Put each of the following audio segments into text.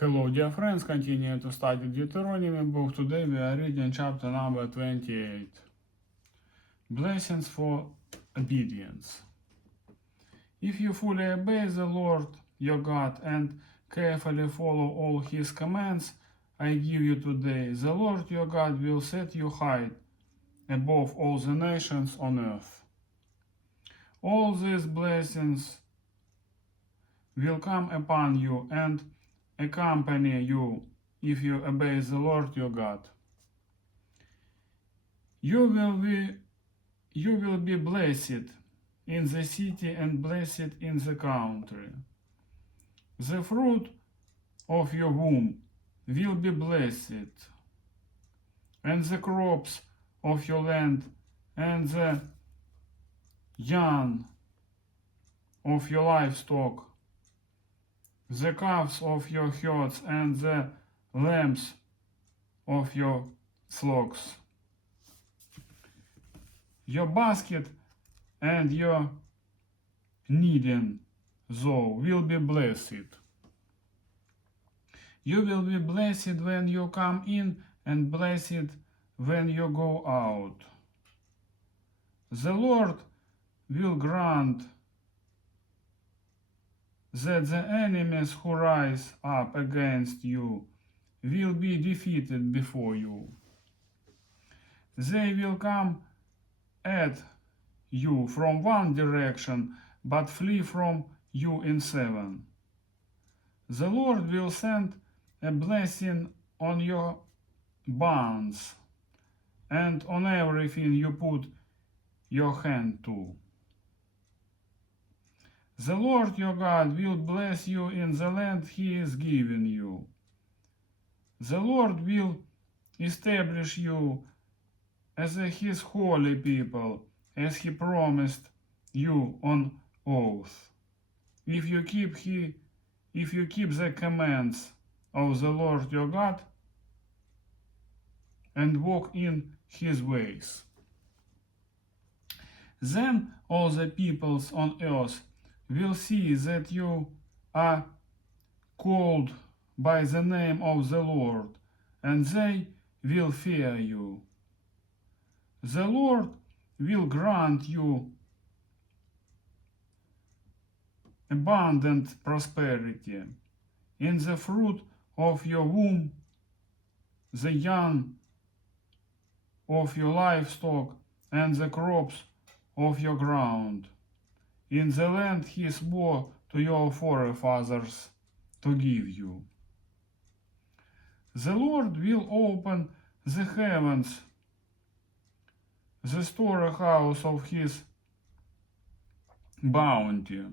Hello dear friends, continue to study Deuteronomy book. Today we are reading chapter number 28. Blessings for obedience. If you fully obey the Lord your God and carefully follow all his commands I give you today, the Lord your God will set you high above all the nations on earth. All these blessings will come upon you and accompany you if you obey the Lord your God. You will be blessed in the city and blessed in the country. The fruit of your womb will be blessed, and the crops of your land and the young of your livestock, the calves of your herds and the lambs of your flocks. Your basket and your kneading dough will be blessed. You will be blessed when you come in and blessed when you go out. The Lord will grant that the enemies who rise up against you will be defeated before you. They will come at you from one direction, but flee from you in seven. The Lord will send a blessing on your barns and on everything you put your hand to. The Lord your God will bless you in the land he is giving you. The Lord will establish you as his holy people, as he promised you on oath, if you keep the commands of the Lord your God and walk in his ways. Then all the peoples on earth will see that you are called by the name of the Lord, and they will fear you. The Lord will grant you abundant prosperity in the fruit of your womb, the young of your livestock, and the crops of your ground, in the land he swore to your forefathers to give you. The Lord will open the heavens, the storehouse of his bounty,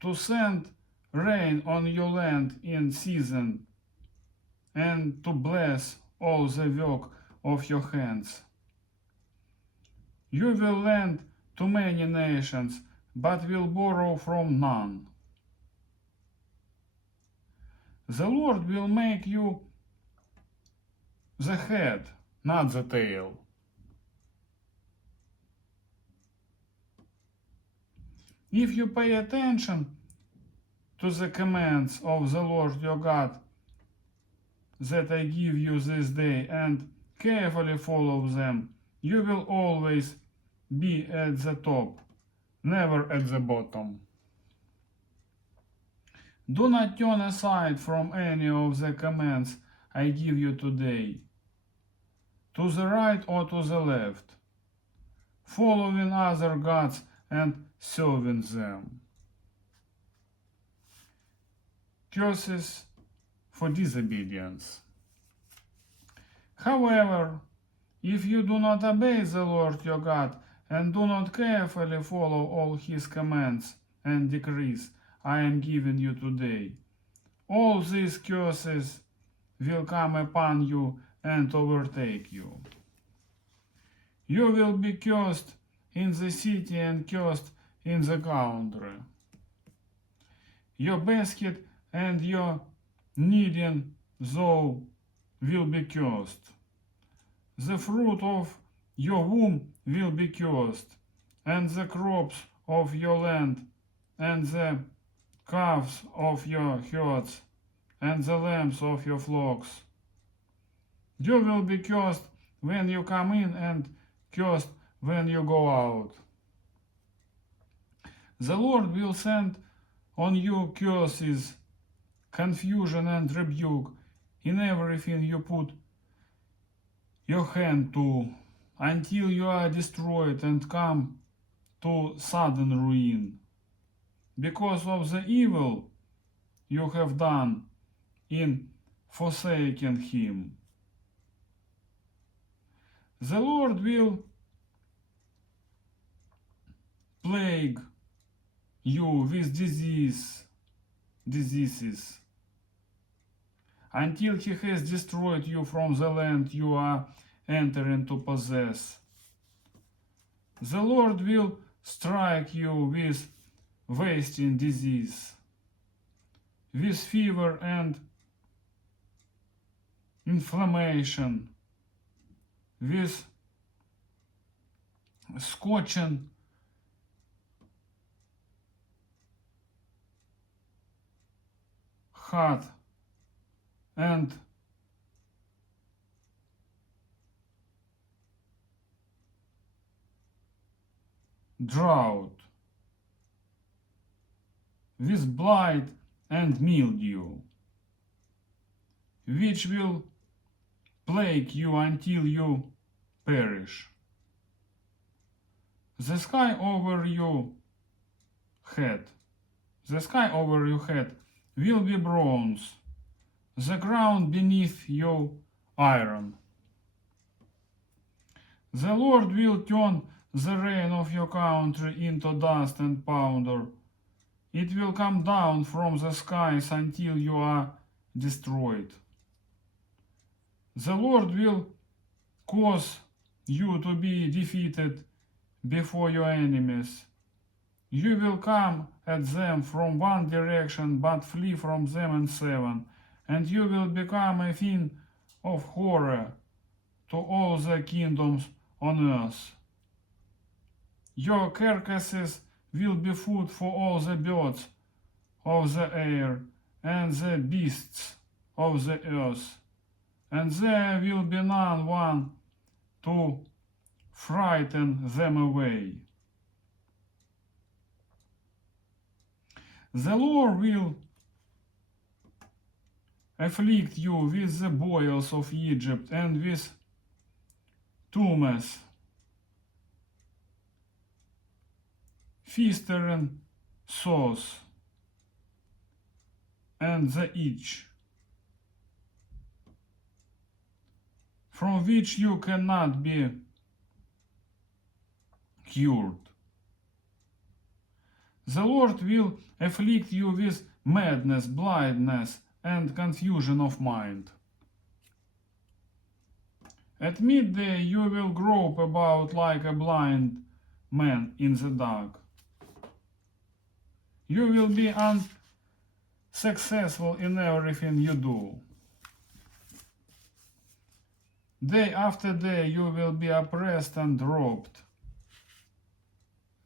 to send rain on your land in season, and to bless all the work of your hands. You will lend to many nations, but will borrow from none. The Lord will make you the head, not the tail. If you pay attention to the commands of the Lord your God that I give you this day and carefully follow them, you will always be at the top, never at the bottom. Do not turn aside from any of the commands I give you today, to the right or to the left, following other gods and serving them. Curses for disobedience. However, if you do not obey the Lord your God and do not carefully follow all his commands and decrees I am giving you today, all these curses will come upon you and overtake you. You will be cursed in the city and cursed in the country. Your basket and your kneading dough will be cursed. The fruit of your womb will be cursed, and the crops of your land and the calves of your herds, and the lambs of your flocks. You will be cursed when you come in, and cursed when you go out. The Lord will send on you curses, confusion, and rebuke in everything you put your hand to, until you are destroyed and come to sudden ruin, because of the evil you have done in forsaking him. The Lord will plague you with diseases until he has destroyed you from the land you are entering to possess. The Lord will strike you with wasting disease, with fever and inflammation, with scorching hot and drought, with blight and mildew, which will plague you until you perish. The sky over your head will be bronze, the ground beneath you iron. The Lord will turn the rain of your country into dust and powder. It will come down from the skies until you are destroyed. The Lord will cause you to be defeated before your enemies. You will come at them from one direction, but flee from them in seven, and you will become a thing of horror to all the kingdoms on earth. Your carcasses will be food for all the birds of the air and the beasts of the earth, and there will be none one to frighten them away. The Lord will afflict you with the boils of Egypt and with tumors, festering sores, and the itch, from which you cannot be cured. The Lord will afflict you with madness, blindness, and confusion of mind. At midday you will grope about like a blind man in the dark. You will be unsuccessful in everything you do. Day after day you will be oppressed and robbed,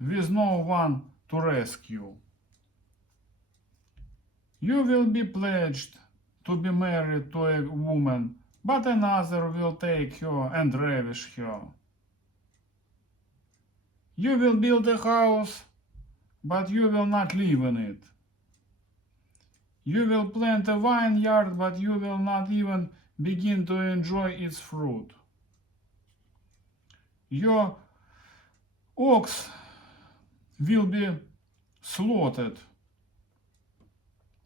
with no one to rescue. You will be pledged to be married to a woman, but another will take her and ravish her. You will build a house, but you will not live in it. You will plant a vineyard, but you will not even begin to enjoy its fruit. Your ox will be slaughtered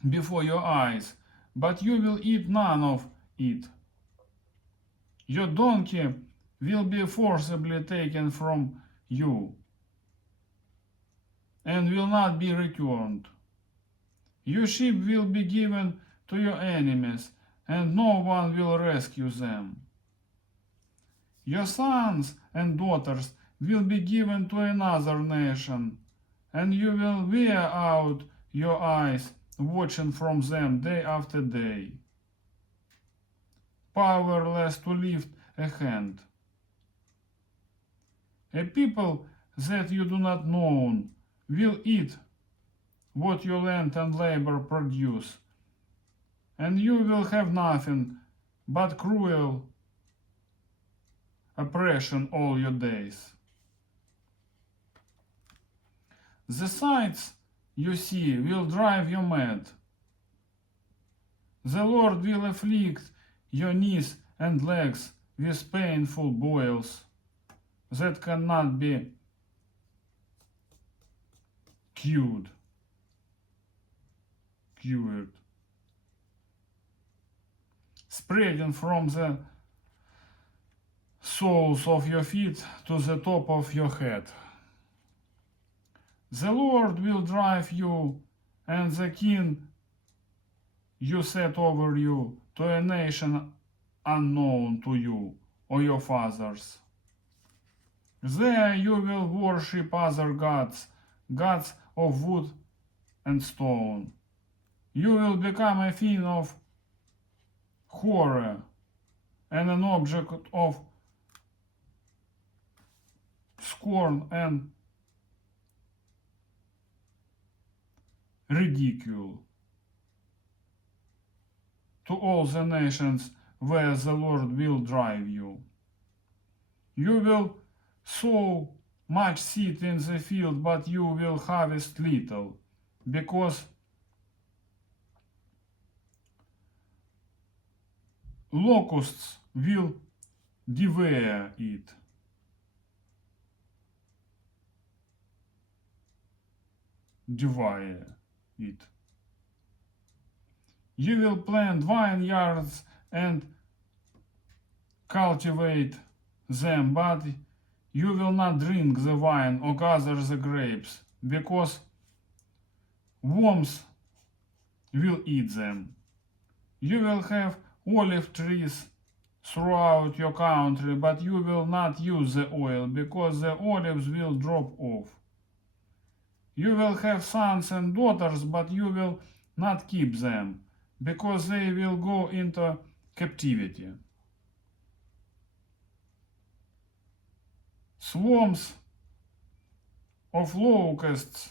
before your eyes, but you will eat none of it. Your donkey will be forcibly taken from you and will not be returned. Your sheep will be given to your enemies, and no one will rescue them. Your sons and daughters will be given to another nation, and you will wear out your eyes watching from them day after day, powerless to lift a hand. A people that you do not know will eat what your land and labor produce, and you will have nothing but cruel oppression all your days. The sights you see will drive you mad. The Lord will afflict your knees and legs with painful boils that cannot be cured. Spreading from the soles of your feet to the top of your head. The Lord will drive you and the king you set over you to a nation unknown to you or your fathers. There you will worship other gods, gods of wood and stone. You will become a thing of horror and an object of scorn and ridicule to all the nations where the Lord will drive you. You will sow much seed in the field, but you will harvest little, because locusts will devour it. You will plant vineyards and cultivate them, but you will not drink the wine or gather the grapes, because worms will eat them. You will have olive trees throughout your country, but you will not use the oil, because the olives will drop off. You will have sons and daughters, but you will not keep them, because they will go into captivity. Swarms of locusts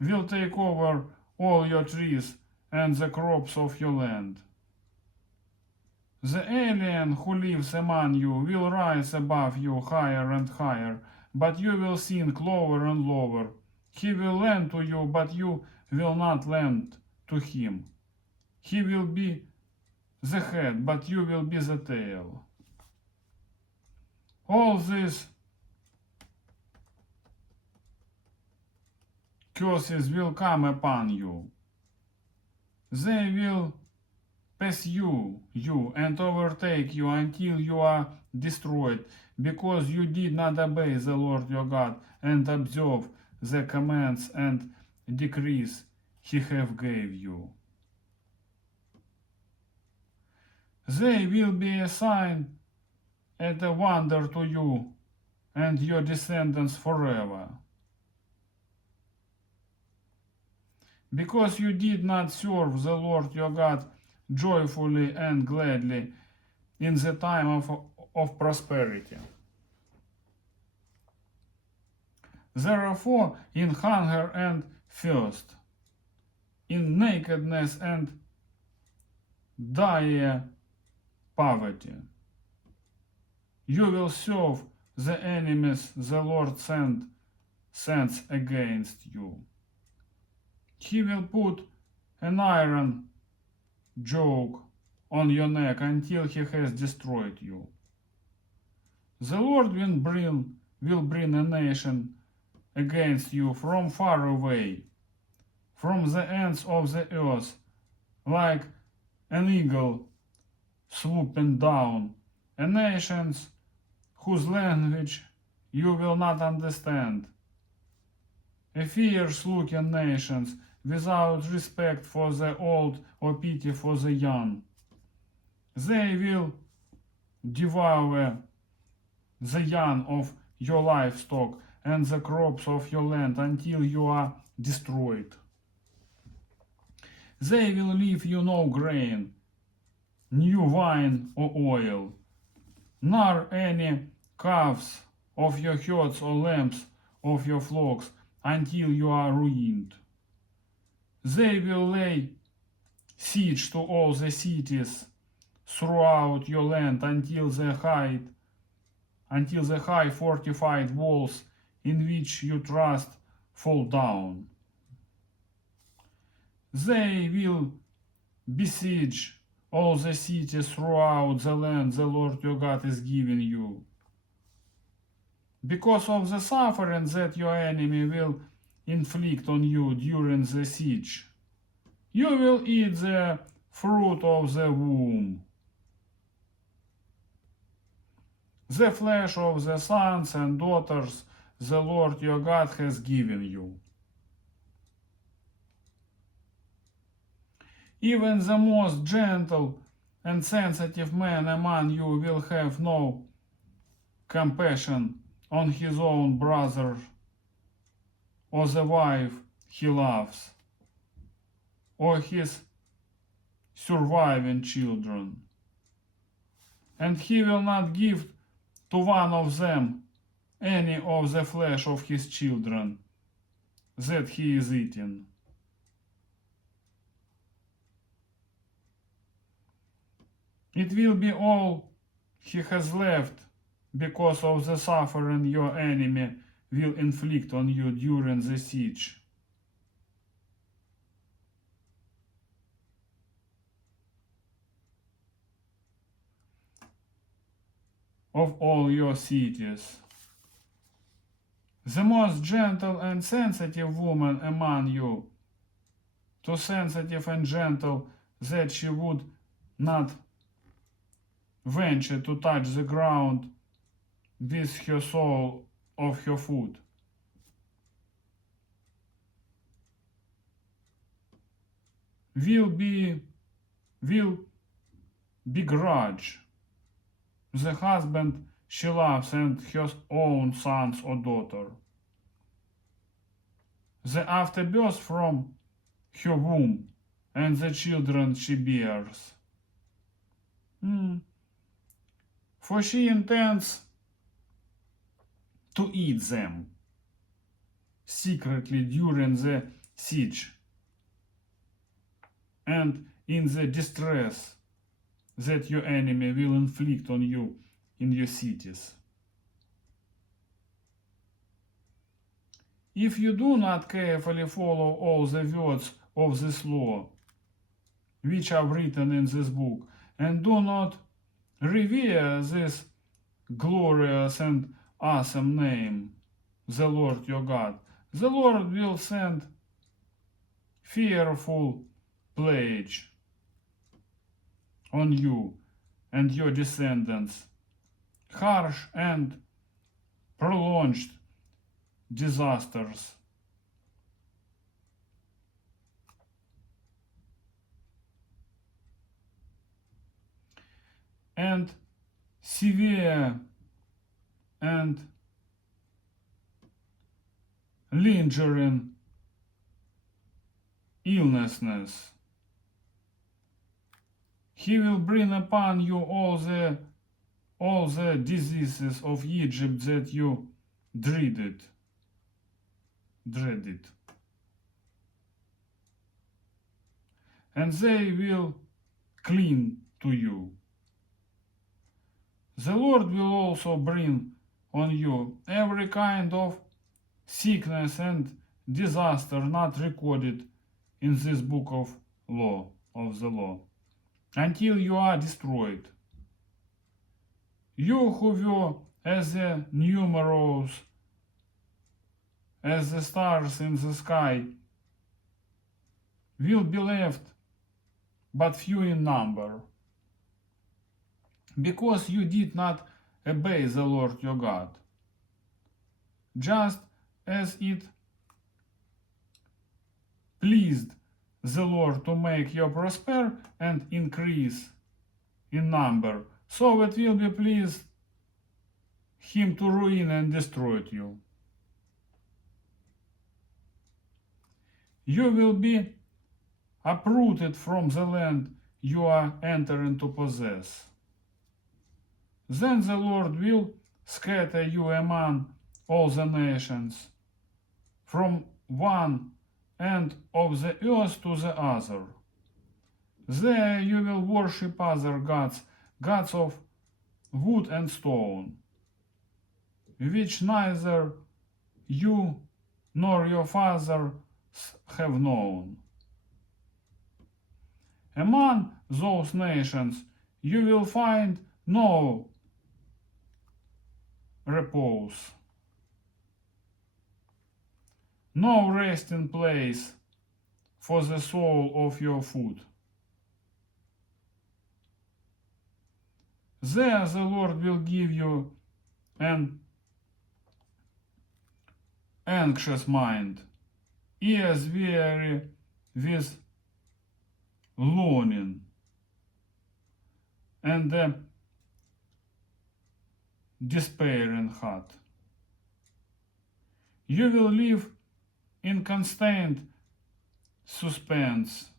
will take over all your trees and the crops of your land. The alien who lives among you will rise above you higher and higher, but you will sink lower and lower. He will lend to you, but you will not lend to him. He will be the head, but you will be the tail. All these curses will come upon you. They will pursue you and overtake you until you are destroyed, because you did not obey the Lord your God and observe the commands and decrees he have gave you. They will be a sign and a wonder to you and your descendants forever. Because you did not serve the Lord your God joyfully and gladly in the time of prosperity. Therefore, in hunger and thirst, in nakedness and dire poverty, you will serve the enemies the Lord sends against you. He will put an iron yoke on your neck until he has destroyed you. The Lord will bring a nation against you from far away, from the ends of the earth, like an eagle swooping down, a nation whose language you will not understand, a fierce-looking nation without respect for the old or pity for the young. They will devour the young of your livestock and the crops of your land until you are destroyed. They will leave you no grain, new wine or oil, nor any calves of your herds or lambs of your flocks, until you are ruined. They will lay siege to all the cities throughout your land until the high fortified walls in which you trust fall down. They will besiege all the cities throughout the land the Lord your God is giving you. Because of the suffering that your enemy will inflict on you during the siege, you will eat the fruit of the womb, the flesh of the sons and daughters the Lord your God has given you. Even the most gentle and sensitive man among you will have no compassion on his own brother or the wife he loves, or his surviving children. And he will not give to one of them any of the flesh of his children that he is eating. It will be all he has left because of the suffering your enemy will inflict on you during the siege. Of all your cities. The most gentle and sensitive woman among you, too sensitive and gentle that she would not venture to touch the ground with her sole of her foot. Will begrudge the husband she loves and her own sons or daughter, the afterbirth from her womb, and the children she bears. For she intends to eat them secretly during the siege and in the distress that your enemy will inflict on you in your cities. If you do not carefully follow all the words of this law, which are written in this book, and do not revere this glorious and awesome name, the Lord your God, the Lord will send fearful plague on you and your descendants, harsh and prolonged disasters. And severe and lingering illnesses. He will bring upon you all the diseases of Egypt that you dreaded. And they will cling to you. The Lord will also bring on you every kind of sickness and disaster not recorded in this book of the law, until you are destroyed. You who were as numerous as the stars in the sky will be left but few in number, because you did not obey the Lord your God, just as it pleased the Lord to make you prosper and increase in number, so it will be pleased him to ruin and destroy you. You will be uprooted from the land you are entering to possess. Then the Lord will scatter you among all the nations, from one and of the earth to the other. There you will worship other gods, gods of wood and stone, which neither you nor your fathers have known. Among those nations you will find no repose, no resting place for the sole of your foot. There the Lord will give you an anxious mind, ears weary with longing, and a despairing heart. You will live in constant suspense,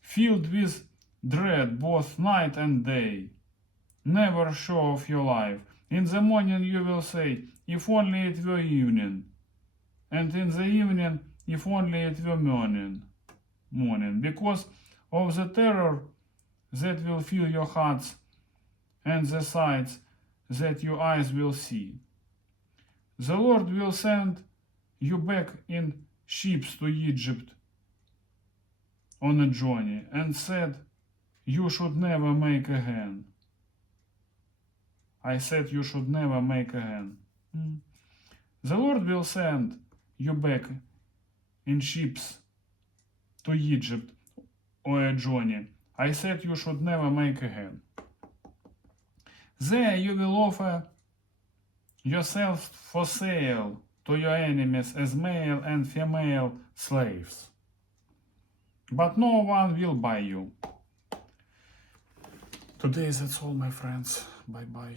filled with dread both night and day, never sure of your life. In the morning you will say, if only it were evening, and in the evening, if only it were morning, because of the terror that will fill your hearts and the sights that your eyes will see. The Lord will send you back in ships to Egypt on a journey, and said, you should never make again. I said you should never make again. The Lord will send you back in ships to Egypt on a journey. I said you should never make again. There you will offer yourselves for sale to your enemies as male and female slaves, but no one will buy you. Today that's all, my friends. Bye bye.